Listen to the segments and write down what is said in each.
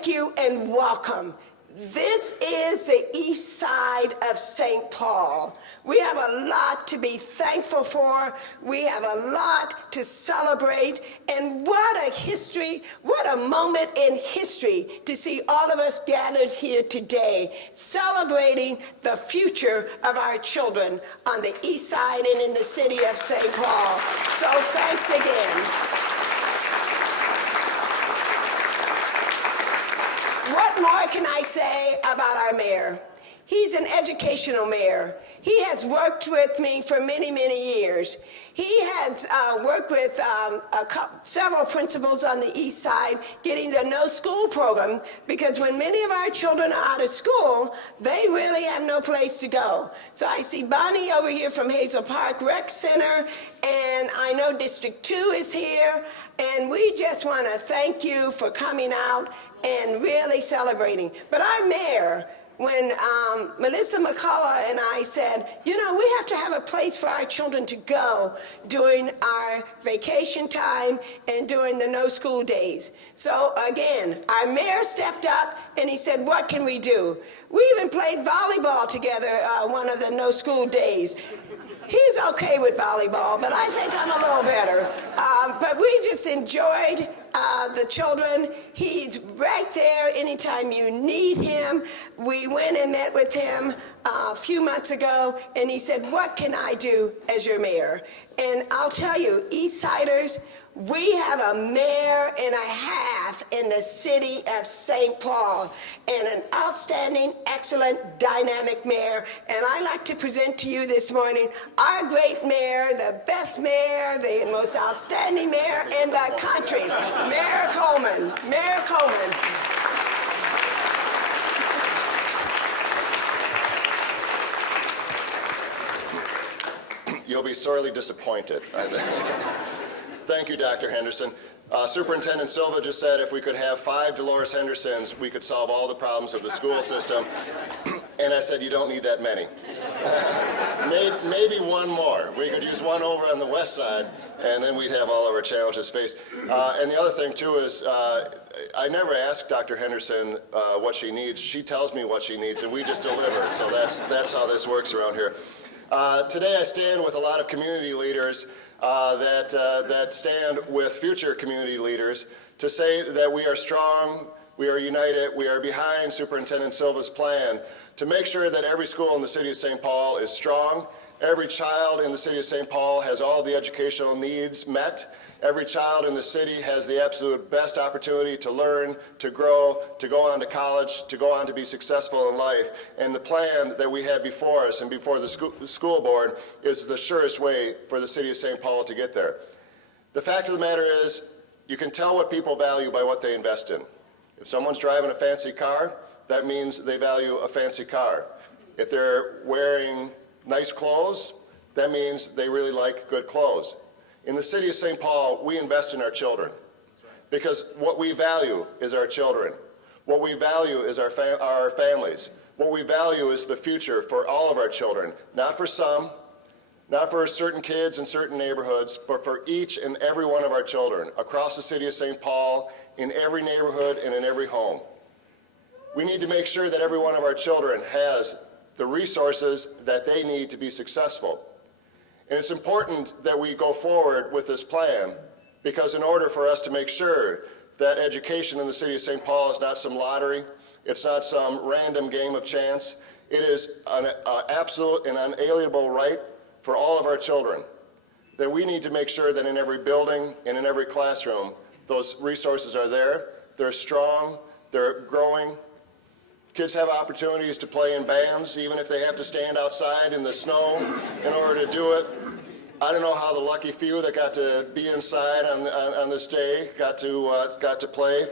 thank you and welcome. This is the east side of St. Paul. We have a lot to be thankful for. We have a lot to celebrate. And what a history, what a moment in history to see all of us gathered here today, celebrating the future of our children on the east side and in the city of St. Paul. So thanks again. What more can I say about our mayor? He's an educational mayor. He has worked with me for many, many years. He has worked with several principals on the east side getting the no school program, because when many of our children are out of school, they really have no place to go. So I see Bonnie over here from Hazel Park Rec Center, and I know District 2 is here, and we just want to thank you for coming out and really celebrating. But our mayor, when Melissa McCullough and I said, you know, we have to have a place for our children to go during our vacation time and during the no school days. So again, our mayor stepped up and he said, what can we do? We even played volleyball together one of the no school days. He's okay with volleyball, but I think I'm a little better. But we just enjoyed the children. He's right there anytime you need him. We went and met with him a few months ago, and he said, what can I do as your mayor? And I'll tell you, Eastsiders, we have a mayor and a half in the city of St. Paul, and an outstanding, excellent, dynamic mayor. And I'd like to present to you this morning our great mayor, the best mayor, the most outstanding mayor in the country, Mayor Coleman. Mayor Coleman. You'll be sorely disappointed. Thank you, Dr. Henderson. Superintendent Silva just said if we could have 5 Dolores Hendersons, we could solve all the problems of the school system. And I said, you don't need that many. Maybe one more. We could use one over on the west side, and then we'd have all of our challenges faced. And the other thing, too, is I never ask Dr. Henderson what she needs. She tells me what she needs, and we just deliver. So that's how this works around here. Today I stand with a lot of community leaders that stand with future community leaders to say that we are strong, we are united, we are behind Superintendent Silva's plan to make sure that every school in the city of St. Paul is strong, every child in the city of St. Paul has all the educational needs met, every child in the city has the absolute best opportunity to learn, to grow, to go on to college, to go on to be successful in life. And the plan that we have before us and before the school board is the surest way for the city of St. Paul to get there. The fact of the matter is, you can tell what people value by what they invest in. If someone's driving a fancy car, that means they value a fancy car. If they're wearing nice clothes, that means they really like good clothes. In the city of St. Paul, we invest in our children because what we value is our children. What we value is our families. What we value is the future for all of our children, not for some, not for certain kids in certain neighborhoods, but for each and every one of our children across the city of St. Paul, in every neighborhood and in every home. We need to make sure that every one of our children has the resources that they need to be successful. And it's important that we go forward with this plan because in order for us to make sure that education in the city of St. Paul is not some lottery, it's not some random game of chance, it is an absolute and unalienable right for all of our children, that we need to make sure that in every building and in every classroom, those resources are there, they're strong, they're growing. Kids have opportunities to play in bands, even if they have to stand outside in the snow in order to do it. I don't know how the lucky few that got to be inside on this day got to play,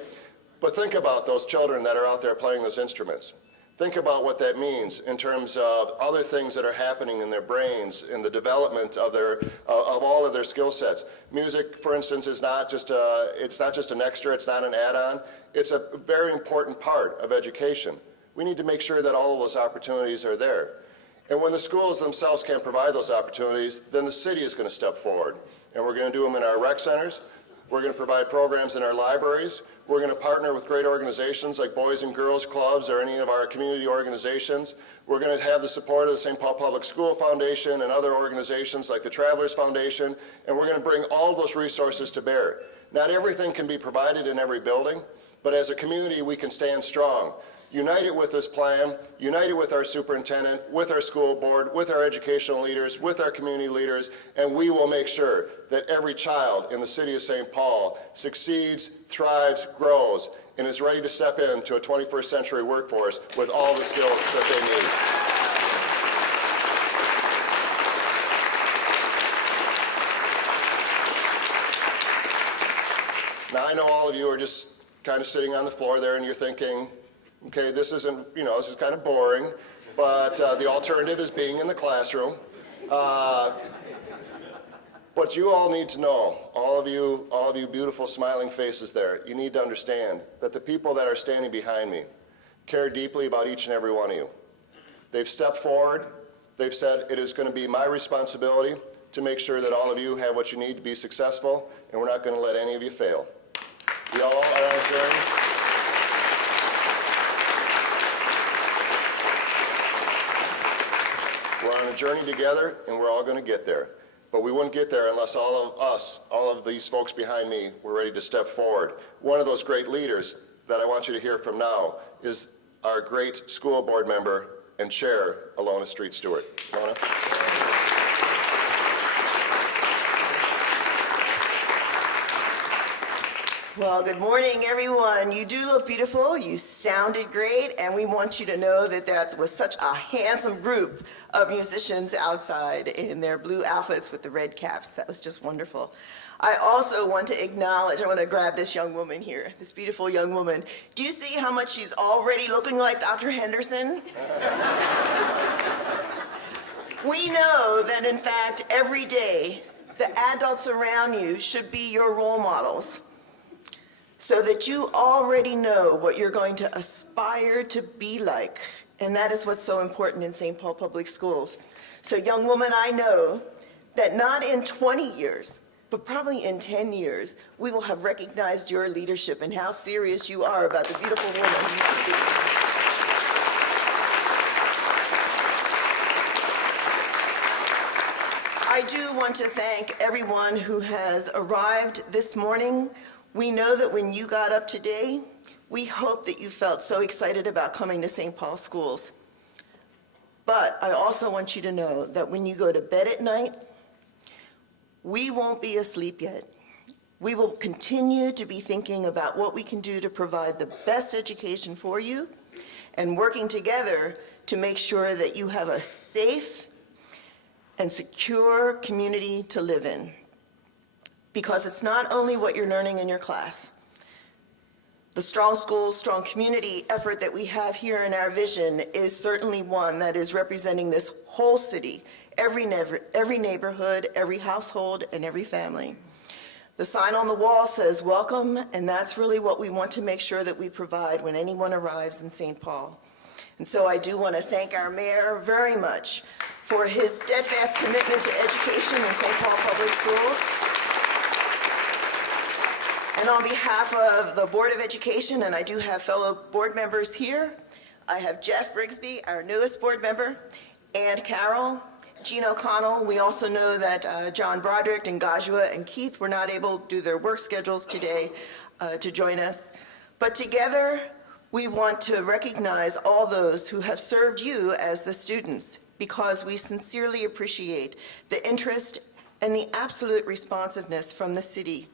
but think about those children that are out there playing those instruments. Think about what that means in terms of other things that are happening in their brains, in the development of all of their skill sets. Music, for instance, is not just it's not just an extra, it's not an add-on. It's a very important part of education. We need to make sure that all of those opportunities are there. And when the schools themselves can't provide those opportunities, then the city is going to step forward. And we're going to do them in our rec centers. We're going to provide programs in our libraries. We're going to partner with great organizations like Boys and Girls Clubs or any of our community organizations. We're going to have the support of the St. Paul Public School Foundation and other organizations like the Travelers Foundation, and we're going to bring all of those resources to bear. Not everything can be provided in every building, but as a community, we can stand strong. United with this plan, united with our superintendent, with our school board, with our educational leaders, with our community leaders, and we will make sure that every child in the city of St. Paul succeeds, thrives, grows, and is ready to step into a 21st century workforce with all the skills that they need. Now, I know all of you are just kind of sitting on the floor there and you're thinking, okay, this isn't, this is kind of boring, but the alternative is being in the classroom. But you all need to know, all of you beautiful smiling faces there, you need to understand that the people that are standing behind me care deeply about each and every one of you. They've stepped forward, they've said it is going to be my responsibility to make sure that all of you have what you need to be successful, and we're not going to let any of you fail. We all are on a journey. We're on a journey together, and we're all going to get there. But we wouldn't get there unless all of us, all of these folks behind me, were ready to step forward. One of those great leaders that I want you to hear from now is our great school board member and chair, Alona Street Stewart. Alona? Well, good morning, everyone. You do look beautiful. You sounded great, and we want you to know that that was such a handsome group of musicians outside in their blue outfits with the red caps. That was just wonderful. I also want to acknowledge, I want to grab this young woman here, this beautiful young woman. Do you see how much she's already looking like Dr. Henderson? We know that, in fact, every day, the adults around you should be your role models, so that you already know what you're going to aspire to be like. And that is what's so important in St. Paul Public Schools. So young woman, I know that not in 20 years, but probably in 10 years, we will have recognized your leadership and how serious you are about the beautiful woman you should be. I do want to thank everyone who has arrived this morning. We know that when you got up today, we hope that you felt so excited about coming to St. Paul schools. But I also want you to know that when you go to bed at night, we won't be asleep yet. We will continue to be thinking about what we can do to provide the best education for you and working together to make sure that you have a safe and secure community to live in. Because it's not only what you're learning in your class. The Strong Schools, Strong Community effort that we have here in our vision is certainly one that is representing this whole city, every neighborhood, every household, and every family. The sign on the wall says welcome, and that's really what we want to make sure that we provide when anyone arrives in St. Paul. And so I do want to thank our mayor very much for his steadfast commitment to education in St. Paul Public Schools. And on behalf of the Board of Education, and I do have fellow board members here, I have Jeff Rigsby, our newest board member, and Carol, Jean O'Connell. We also know that John Broderick and Gajua and Keith were not able, due to their work schedules today, to join us. But together, we want to recognize all those who have served you as the students, because we sincerely appreciate the interest and the absolute responsiveness from the city.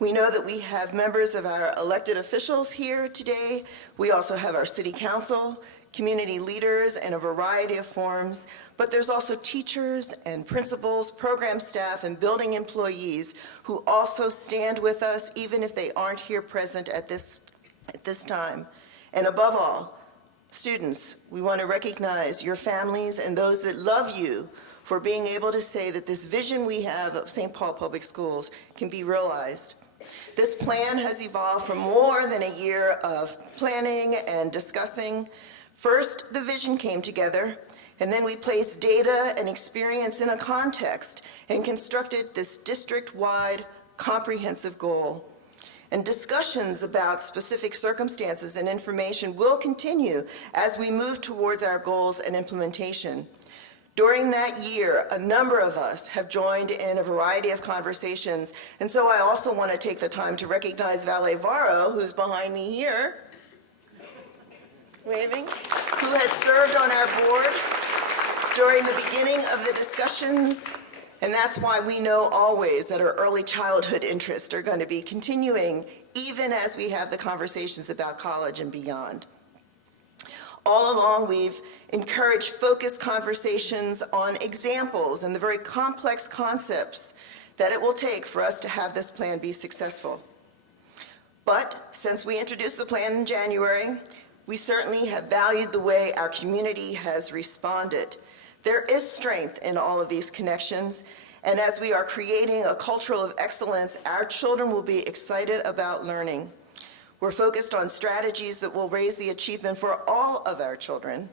We know that we have members of our elected officials here today. We also have our city council, community leaders, and a variety of forms. But there's also teachers and principals, program staff, and building employees who also stand with us, even if they aren't here present at this time. And above all, students, we want to recognize your families and those that love you for being able to say that this vision we have of St. Paul Public Schools can be realized. This plan has evolved from more than a year of planning and discussing. First, the vision came together, and then we placed data and experience in a context and constructed this district-wide comprehensive goal. And discussions about specific circumstances and information will continue as we move towards our goals and implementation. During that year, a number of us have joined in a variety of conversations, and so I also want to take the time to recognize Valet Varro, who's behind me here, waving, who has served on our board during the beginning of the discussions, and that's why we know always that our early childhood interests are going to be continuing even as we have the conversations about college and beyond. All along, we've encouraged focused conversations on examples and the very complex concepts that it will take for us to have this plan be successful. But since we introduced the plan in January, we certainly have valued the way our community has responded. There is strength in all of these connections, and as we are creating a culture of excellence, our children will be excited about learning. We're focused on strategies that will raise the achievement for all of our children.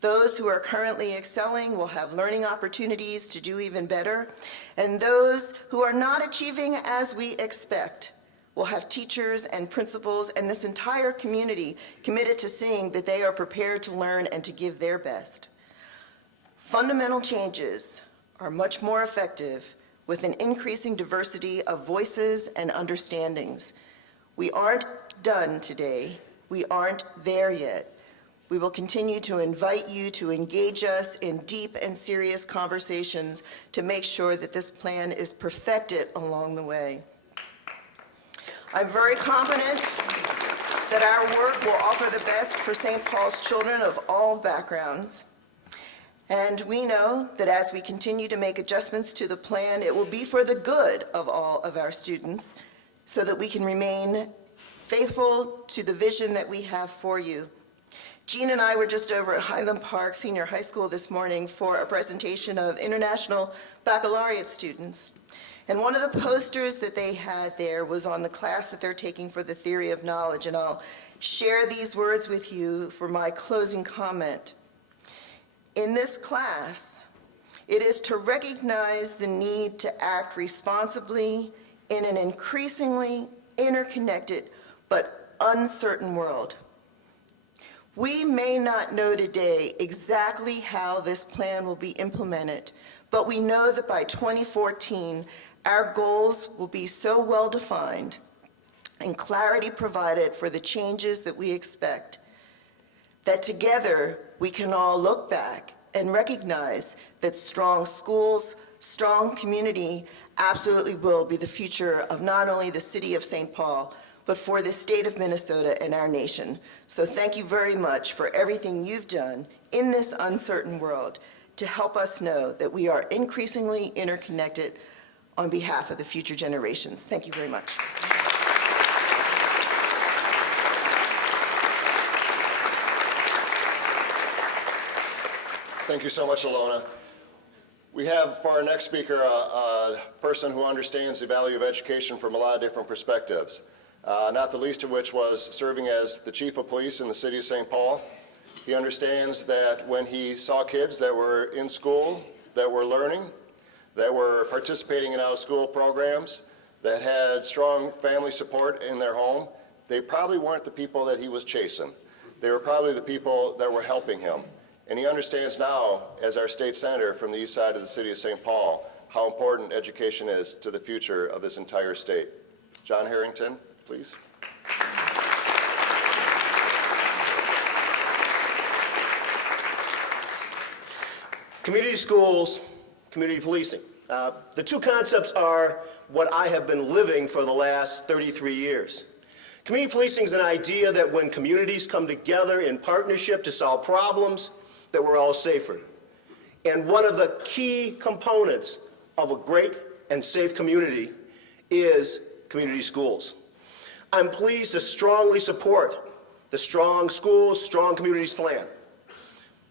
Those who are currently excelling will have learning opportunities to do even better, and those who are not achieving as we expect will have teachers and principals and this entire community committed to seeing that they are prepared to learn and to give their best. Fundamental changes are much more effective with an increasing diversity of voices and understandings. We aren't done today. We aren't there yet. We will continue to invite you to engage us in deep and serious conversations to make sure that this plan is perfected along the way. I'm very confident that our work will offer the best for St. Paul's children of all backgrounds. And we know that as we continue to make adjustments to the plan, it will be for the good of all of our students so that we can remain faithful to the vision that we have for you. Jean and I were just over at Highland Park Senior High School this morning for a presentation of international baccalaureate students. And one of the posters that they had there was on the class that they're taking for the theory of knowledge. And I'll share these words with you for my closing comment. In this class, it is to recognize the need to act responsibly in an increasingly interconnected but uncertain world. We may not know today exactly how this plan will be implemented, but we know that by 2014, our goals will be so well defined and clarity provided for the changes that we expect, that together we can all look back and recognize that strong schools, strong community absolutely will be the future of not only the city of St. Paul, but for the state of Minnesota and our nation. So thank you very much for everything you've done in this uncertain world to help us know that we are increasingly interconnected on behalf of the future generations. Thank you very much. Thank you so much, Alona. We have for our next speaker a person who understands the value of education from a lot of different perspectives, not the least of which was serving as the chief of police in the city of St. Paul. He understands that when he saw kids that were in school, that were learning, that were participating in out-of-school programs, that had strong family support in their home, they probably weren't the people that he was chasing. They were probably the people that were helping him. And he understands now, as our state senator from the east side of the city of St. Paul, how important education is to the future of this entire state. John Harrington, please. Community schools, community policing. The two concepts are what I have been living for the last 33 years. Community policing is an idea that when communities come together in partnership to solve problems, that we're all safer. And one of the key components of a great and safe community is community schools. I'm pleased to strongly support the Strong Schools, Strong Communities plan.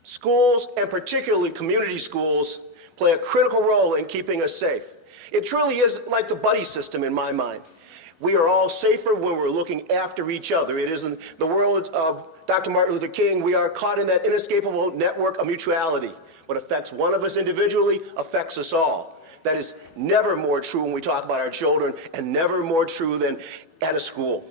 Schools, and particularly community schools, play a critical role in keeping us safe. It truly is like the buddy system in my mind. We are all safer when we're looking after each other. It is in the words of Dr. Martin Luther King, we are caught in that inescapable network of mutuality. What affects one of us individually affects us all. That is never more true when we talk about our children, and never more true than at a school.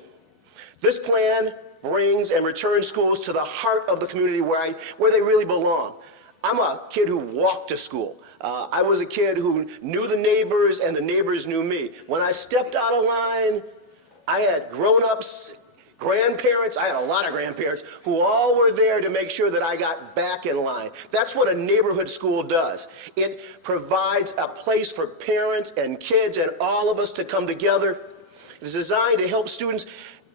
This plan brings and returns schools to the heart of the community where they really belong. I'm a kid who walked to school. I was a kid who knew the neighbors and the neighbors knew me. When I stepped out of line, I had grown-ups, grandparents, I had a lot of grandparents who all were there to make sure that I got back in line. That's what a neighborhood school does. It provides a place for parents and kids and all of us to come together. It is designed to help students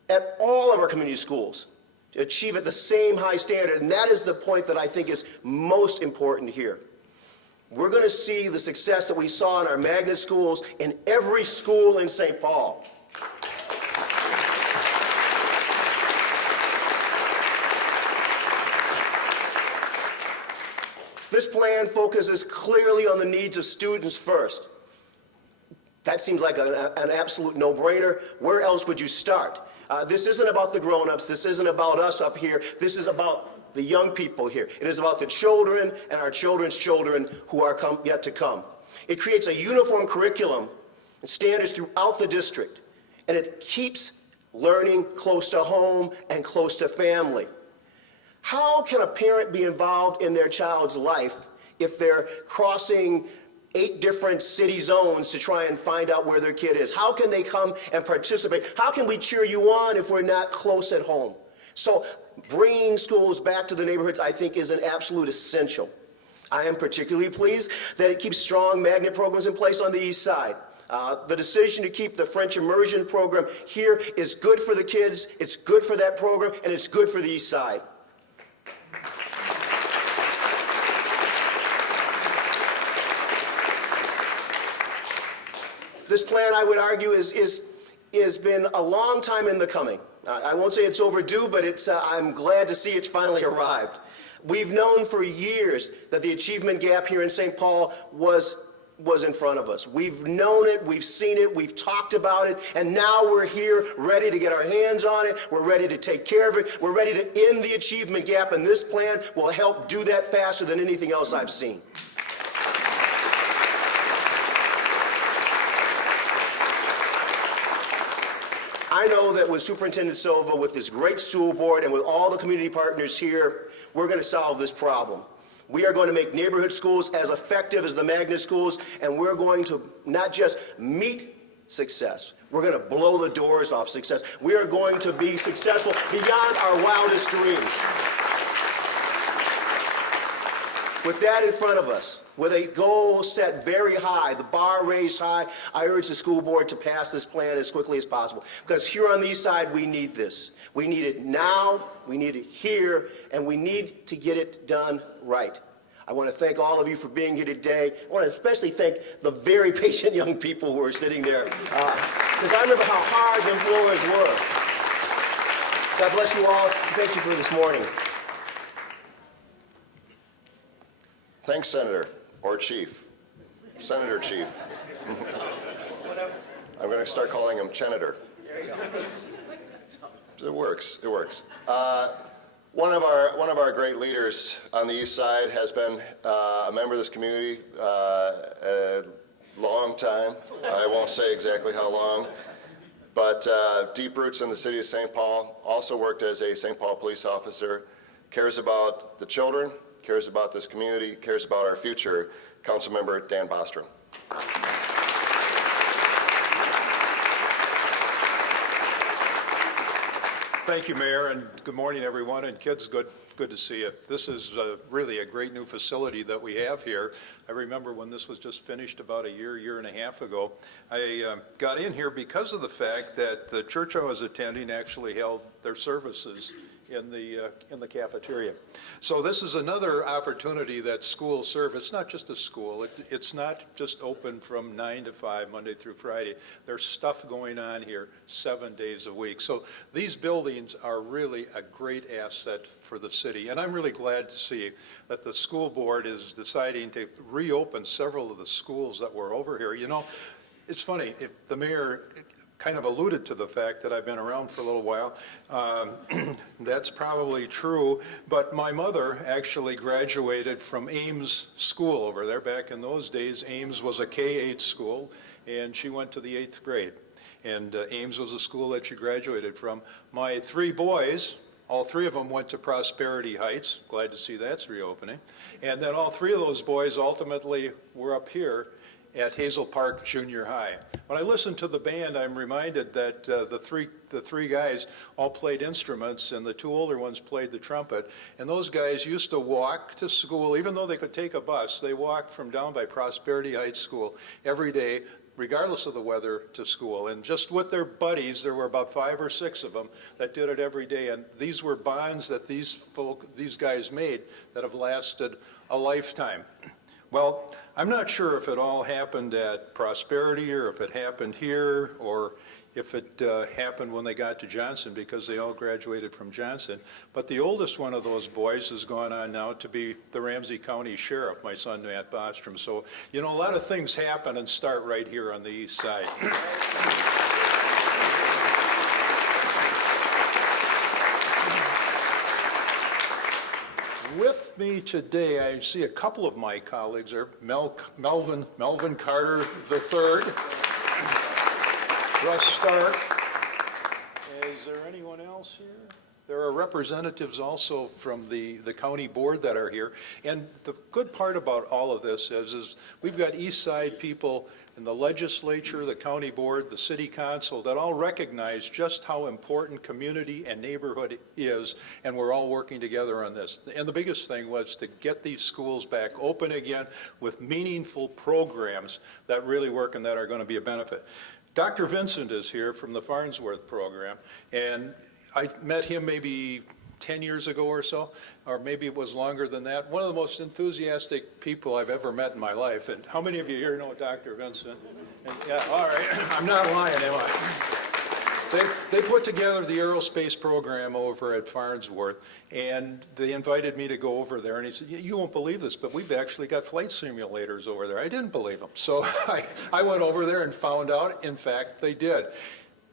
at all of our community schools to achieve at the same high standard, and that is the point that I think is most important here. We're going to see the success that we saw in our magnet schools in every school in St. Paul. This plan focuses clearly on the needs of students first. That seems like an absolute no-brainer. Where else would you start? This isn't about the grown-ups. This isn't about us up here. This is about the young people here. It is about the children and our children's children who are yet to come. It creates a uniform curriculum and standards throughout the district, and it keeps learning close to home and close to family. How can a parent be involved in their child's life if they're crossing 8 different city zones to try and find out where their kid is? How can they come and participate? How can we cheer you on if we're not close at home? So bringing schools back to the neighborhoods, I think, is an absolute essential. I am particularly pleased that it keeps strong magnet programs in place on the east side. The decision to keep the French immersion program here is good for the kids, it's good for that program, and it's good for the east side. This plan, I would argue, is been a long time in the coming. I won't say it's overdue, but I'm glad to see it's finally arrived. We've known for years that the achievement gap here in St. Paul was in front of us. We've known it, we've seen it, we've talked about it, and now we're here ready to get our hands on it, we're ready to take care of it, we're ready to end the achievement gap, and this plan will help do that faster than anything else I've seen. I know that with Superintendent Silva, with this great school board, and with all the community partners here, we're going to solve this problem. We are going to make neighborhood schools as effective as the magnet schools, and we're going to not just meet success, we're going to blow the doors off success. We are going to be successful beyond our wildest dreams. With that in front of us, with a goal set very high, the bar raised high, I urge the school board to pass this plan as quickly as possible. Because here on the east side, we need this. We need it now, we need it here, and we need to get it done right. I want to thank all of you for being here today. I want to especially thank the very patient young people who are sitting there. Because I remember how hard them floors were. God bless you all. Thank you for this morning. Thanks, Senator, or Chief. Senator Chief. I'm going to start calling him Chenator. It works, it works. One of our great leaders on the east side has been a member of this community a long time. I won't say exactly how long, but deep roots in the city of St. Paul, also worked as a St. Paul police officer, cares about the children, cares about this community, cares about our future. Councilmember Dan Bostrom. Thank you, Mayor, and good morning, everyone, and kids, good to see you. This is really a great new facility that we have here. I remember when this was just finished about a year and a half ago. I got in here because of the fact that the church I was attending actually held their services in the cafeteria. So this is another opportunity that schools serve. It's not just a school. It's not just open from 9 to 5, Monday through Friday. There's stuff going on here 7 days a week. So these buildings are really a great asset for the city. And I'm really glad to see that the school board is deciding to reopen several of the schools that were over here. You know, it's funny, if the mayor kind of alluded to the fact that I've been around for a little while. That's probably true, but my mother actually graduated from Ames School over there. Back in those days, Ames was a K-8 school, and she went to the 8th grade. And Ames was a school that she graduated from. My 3 boys, all 3 of them went to Prosperity Heights. Glad to see that's reopening. And then all 3 of those boys ultimately were up here at Hazel Park Junior High. When I listen to the band, I'm reminded that the three guys all played instruments, and the 2 older ones played the trumpet. And those guys used to walk to school, even though they could take a bus. They walked from down by Prosperity Heights School every day, regardless of the weather, to school. And just with their buddies, there were about 5 or 6 of them that did it every day. And these were bonds that these guys made that have lasted a lifetime. Well, I'm not sure if it all happened at Prosperity or if it happened here or if it happened when they got to Johnson, because they all graduated from Johnson. But the oldest one of those boys has gone on now to be the Ramsey County Sheriff, my son Matt Bostrom. So, you know, a lot of things happen and start right here on the east side. With me today, I see a couple of my colleagues are Melvin Carter III, Russ Stark. Is there anyone else here? There are representatives also from the county board that are here. And the good part about all of this is we've got east side people in the legislature, the county board, the city council that all recognize just how important community and neighborhood is, and we're all working together on this. And the biggest thing was to get these schools back open again with meaningful programs that really work and that are going to be a benefit. Dr. Vincent is here from the Farnsworth program, and I met him maybe 10 years ago or so, or maybe it was longer than that. One of the most enthusiastic people I've ever met in my life. And how many of you here know Dr. Vincent? And, yeah, all right, I'm not lying, am I? They put together the aerospace program over at Farnsworth, and they invited me to go over there, and he said, you won't believe this, but we've actually got flight simulators over there. I didn't believe him. So I went over there and found out, in fact, they did.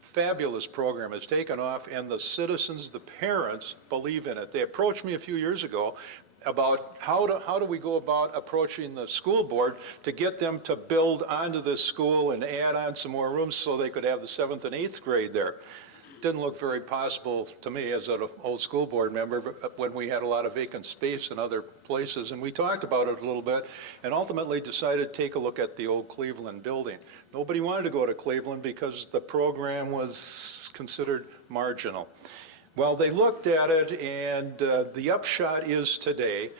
Fabulous program. It's taken off, and the citizens, the parents, believe in it. They approached me a few years ago about how do we go about approaching the school board to get them to build onto this school and add on some more rooms so they could have the 7th and 8th grade there. Didn't look very possible to me as an old school board member when we had a lot of vacant space in other places, and we talked about it a little bit and ultimately decided to take a look at the old Cleveland building. Nobody wanted to go to Cleveland because the program was considered marginal. Well, they looked at it, and the upshot is today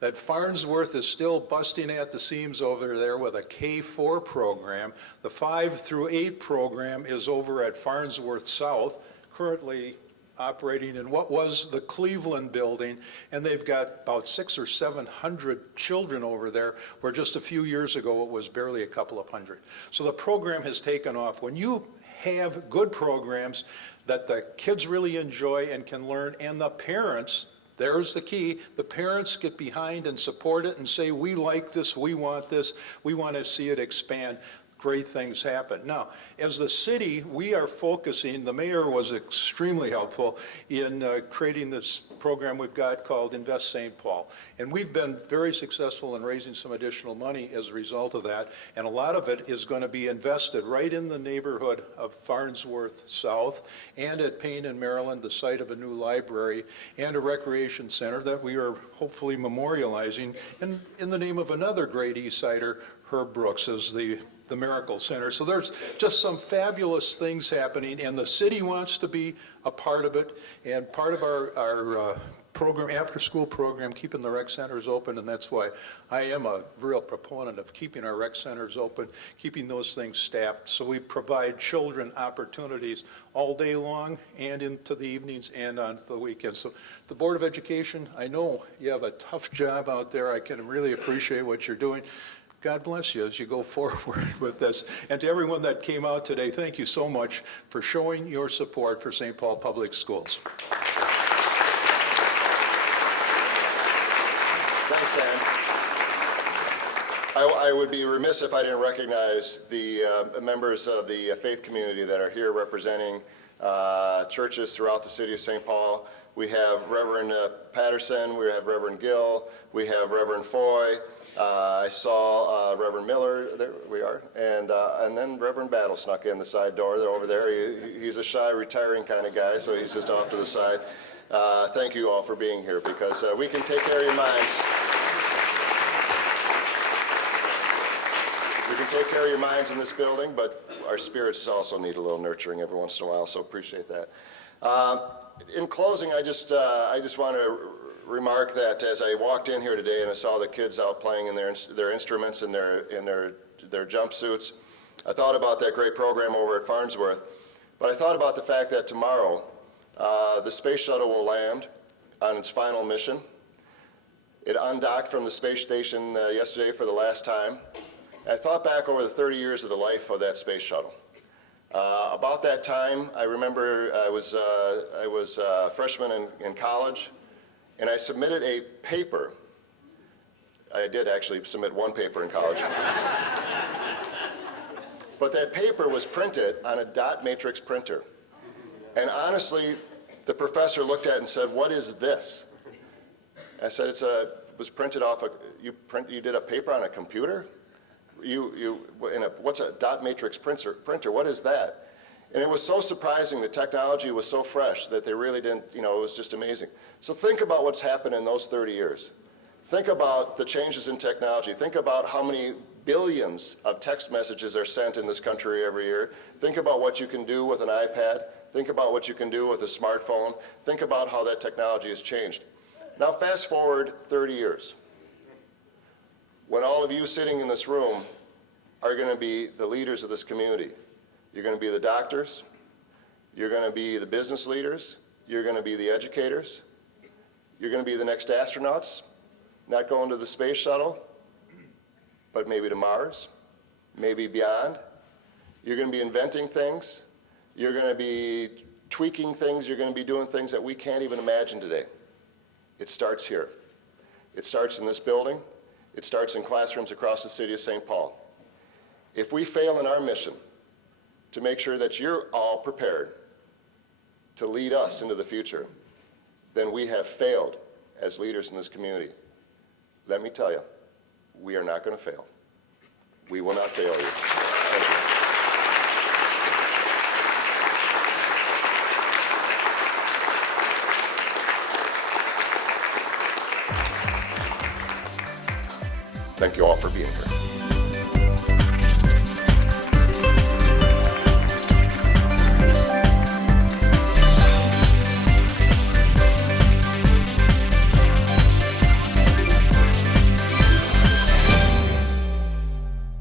that Farnsworth is still busting at the seams over there with a K-4 program. The 5 through 8 program is over at Farnsworth South, currently operating in what was the Cleveland building, and they've got about 600 or 700 children over there, where just a few years ago it was barely a couple of hundred. So the program has taken off. When you have good programs that the kids really enjoy and can learn, and the parents, there's the key, the parents get behind and support it and say, we like this, we want to see it expand. Great things happen. Now, as the city, we are focusing, the mayor was extremely helpful in creating this program we've got called Invest St. Paul. And we've been very successful in raising some additional money as a result of that. And a lot of it is going to be invested right in the neighborhood of Farnsworth South and at Payne in Maryland, the site of a new library and a recreation center that we are hopefully memorializing in the name of another great East Sider, Herb Brooks, as the Miracle Center. So there's just some fabulous things happening, and the city wants to be a part of it, and part of our program, after-school program, keeping the rec centers open, and that's why I am a real proponent of keeping our rec centers open, keeping those things staffed, so we provide children opportunities all day long and into the evenings and on the weekends. So the Board of Education, I know you have a tough job out there. I can really appreciate what you're doing. God bless you as you go forward with this. And to everyone that came out today, thank you so much for showing your support for St. Paul Public Schools. Thanks, Dan. I would be remiss if I didn't recognize the members of the faith community that are here representing churches throughout the city of St. Paul. We have Reverend Patterson, we have Reverend Gill, we have Reverend Foy. I saw Reverend Miller, there we are, and then Reverend Battle snuck in the side door. They're over there. He's a shy, retiring kind of guy, so he's just off to the side. Thank you all for being here, because we can take care of your minds. We can take care of your minds in this building, but our spirits also need a little nurturing every once in a while, so appreciate that. In closing, I just want to remark that as I walked in here today and I saw the kids out playing in their instruments and their jumpsuits, I thought about that great program over at Farnsworth, but I thought about the fact that tomorrow the space shuttle will land on its final mission. It undocked from the space station yesterday for the last time. I thought back over the 30 years of the life of that space shuttle. About that time, I remember I was a freshman in college, and I submitted a paper. I did actually submit one paper in college. But that paper was printed on a dot matrix printer. And honestly, the professor looked at it and said, "What is this?" I said, "It was printed off you did a paper on a computer? What's a dot matrix printer? What is that?" And it was so surprising. The technology was so fresh that they really didn't, it was just amazing. So think about what's happened in those 30 years. Think about the changes in technology. Think about how many billions of text messages are sent in this country every year. Think about what you can do with an iPad. Think about what you can do with a smartphone. Think about how that technology has changed. Now fast forward 30 years. When all of you sitting in this room are going to be the leaders of this community. You're going to be the doctors, you're going to be the business leaders, you're going to be the educators, you're going to be the next astronauts, not going to the space shuttle, but maybe to Mars, maybe beyond. You're going to be inventing things, you're going to be tweaking things, you're going to be doing things that we can't even imagine today. It starts here. It starts in this building. It starts in classrooms across the city of St. Paul. If we fail in our mission to make sure that you're all prepared to lead us into the future, then we have failed as leaders in this community. Let me tell you, we are not going to fail. We will not fail you. Thank you. Thank you all for being here.